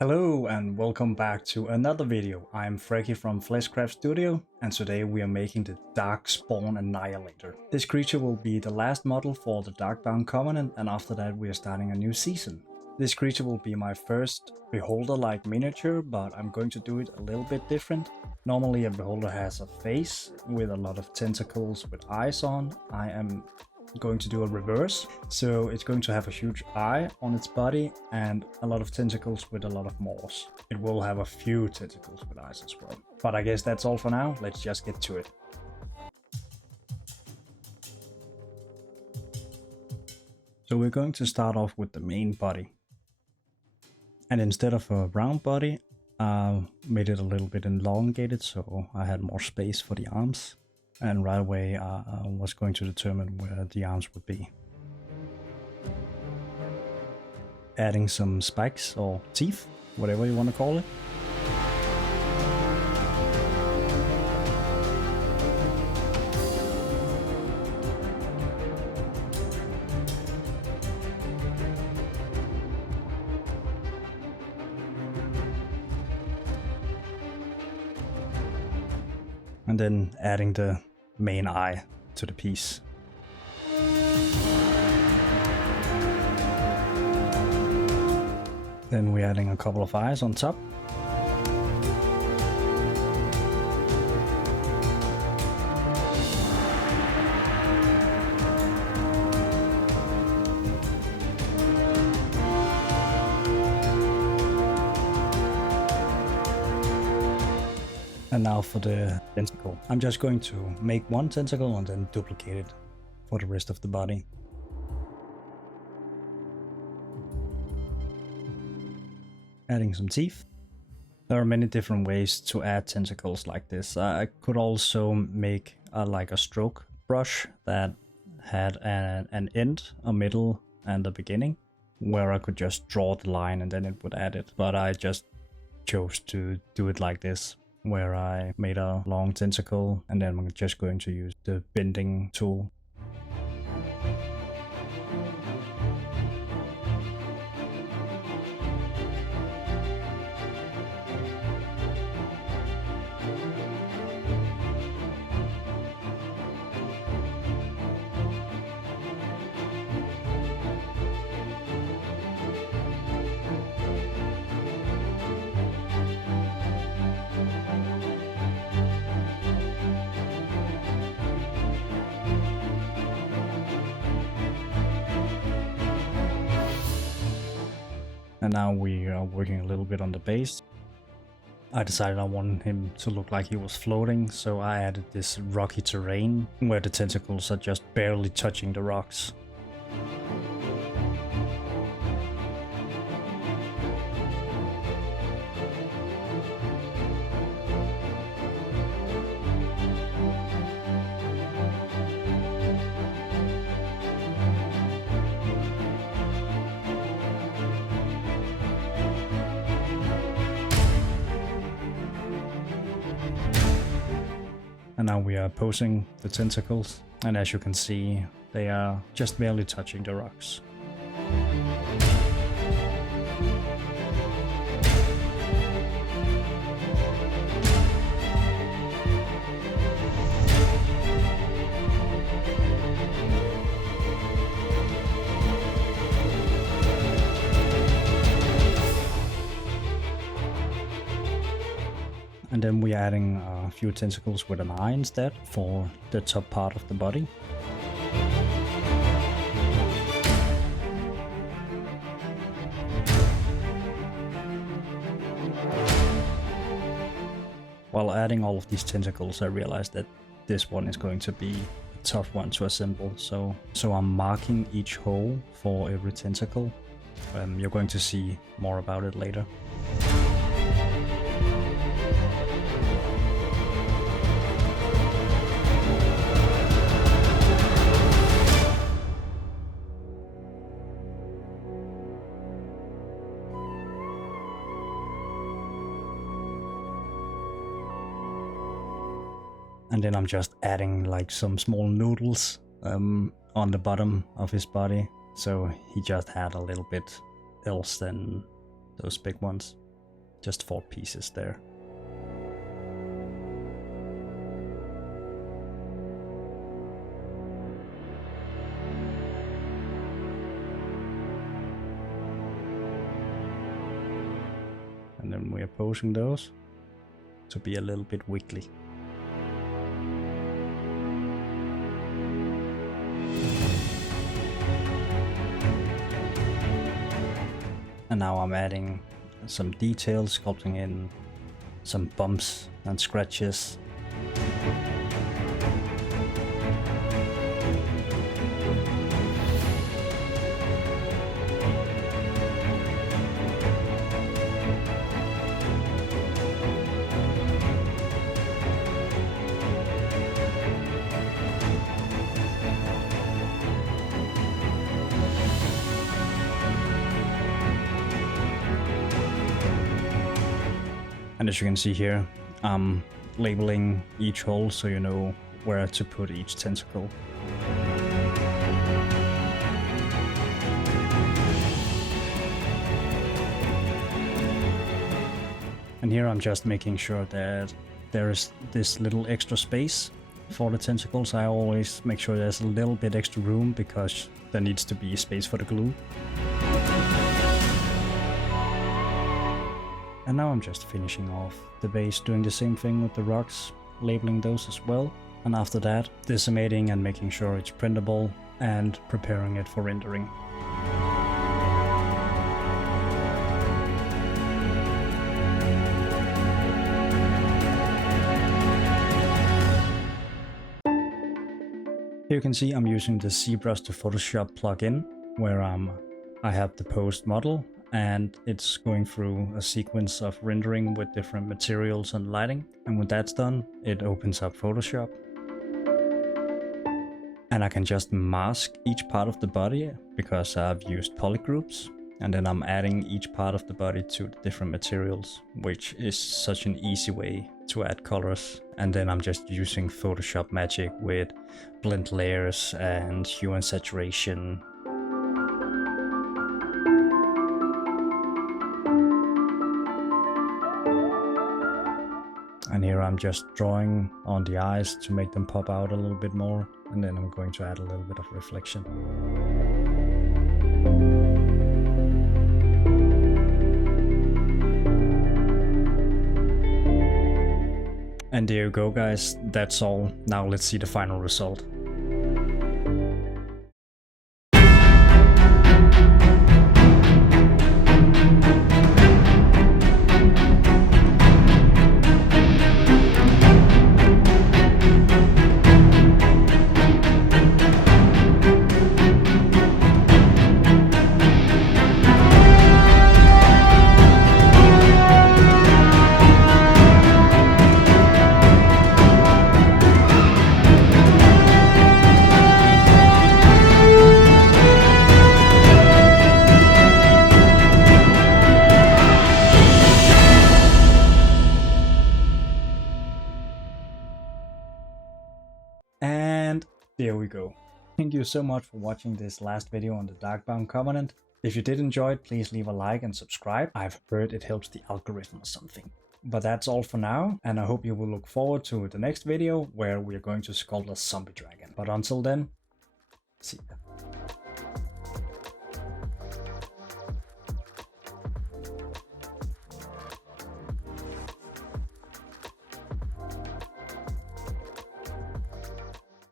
Hello and welcome back to another video. I'm Frankie from Fleshcraft Studio and today we are making the Darkspawn Annihilator. This creature will be the last model for the Darkbound Covenant, and after that we are starting a new season. This creature will be my first beholder-like miniature, but I'm going to do it a little bit different. Normally a beholder has a face with a lot of tentacles with eyes on. I am going to do a reverse, so it's going to have a huge eye on its body and a lot of tentacles with a lot of maws. It will have a few tentacles with eyes as well. But I guess that's all for now. Let's just get to it. So we're going to start off with the main body, and instead of a round body I made it a little bit elongated so I had more space for the arms. And right away I was going to determine where the arms would be. Adding some spikes or teeth, whatever you want to call it. And then adding the main eye to the piece. Then we're adding a couple of eyes on top. And now for the tentacle. I'm just going to make one tentacle and then duplicate it for the rest of the body. Adding some teeth. There are many different ways to add tentacles like this. I could also make like a stroke brush that had an end, a middle, and a beginning, where I could just draw the line and then it would add it. But I just chose to do it like this, where I made a long tentacle and then I'm just going to use the bending tool. And now we are working a little bit on the base. I decided I wanted him to look like he was floating, so I added this rocky terrain where the tentacles are just barely touching the rocks. And now we are posing the tentacles, and as you can see, they are just barely touching the rocks. And then we're adding a few tentacles with an eye instead for the top part of the body. While adding all of these tentacles, I realized that this one is going to be a tough one to assemble, so I'm marking each hole for every tentacle. You're going to see more about it later. And then I'm just adding like some small noodles on the bottom of his body, so he just had a little bit else than those big ones. just 4 pieces there. And then we are posing those to be a little bit wiggly. And now I'm adding some details, sculpting in some bumps and scratches. And as you can see here, I'm labeling each hole so you know where to put each tentacle. And here I'm just making sure that there is this little extra space for the tentacles. I always make sure there's a little bit extra room because there needs to be space for the glue. And now I'm just finishing off the base, doing the same thing with the rocks, labeling those as well. And after that, decimating and making sure it's printable and preparing it for rendering. Here you can see I'm using the ZBrush to Photoshop plugin, where I have the post model and it's going through a sequence of rendering with different materials and lighting. And when that's done, it opens up Photoshop. And I can just mask each part of the body because I've used polygroups. And then I'm adding each part of the body to the different materials, which is such an easy way to add colors. And then I'm just using Photoshop magic with blend layers and hue and saturation. And here I'm just drawing on the eyes to make them pop out a little bit more. And then I'm going to add a little bit of reflection. And there you go, guys. That's all. Now let's see the final result. And there we go. Thank you so much for watching this last video on the Darkspawn Covenant. If you did enjoy it, please leave a like and subscribe. I've heard it helps the algorithm or something. But that's all for now, and I hope you will look forward to the next video where we're going to sculpt a zombie dragon. But until then, see ya.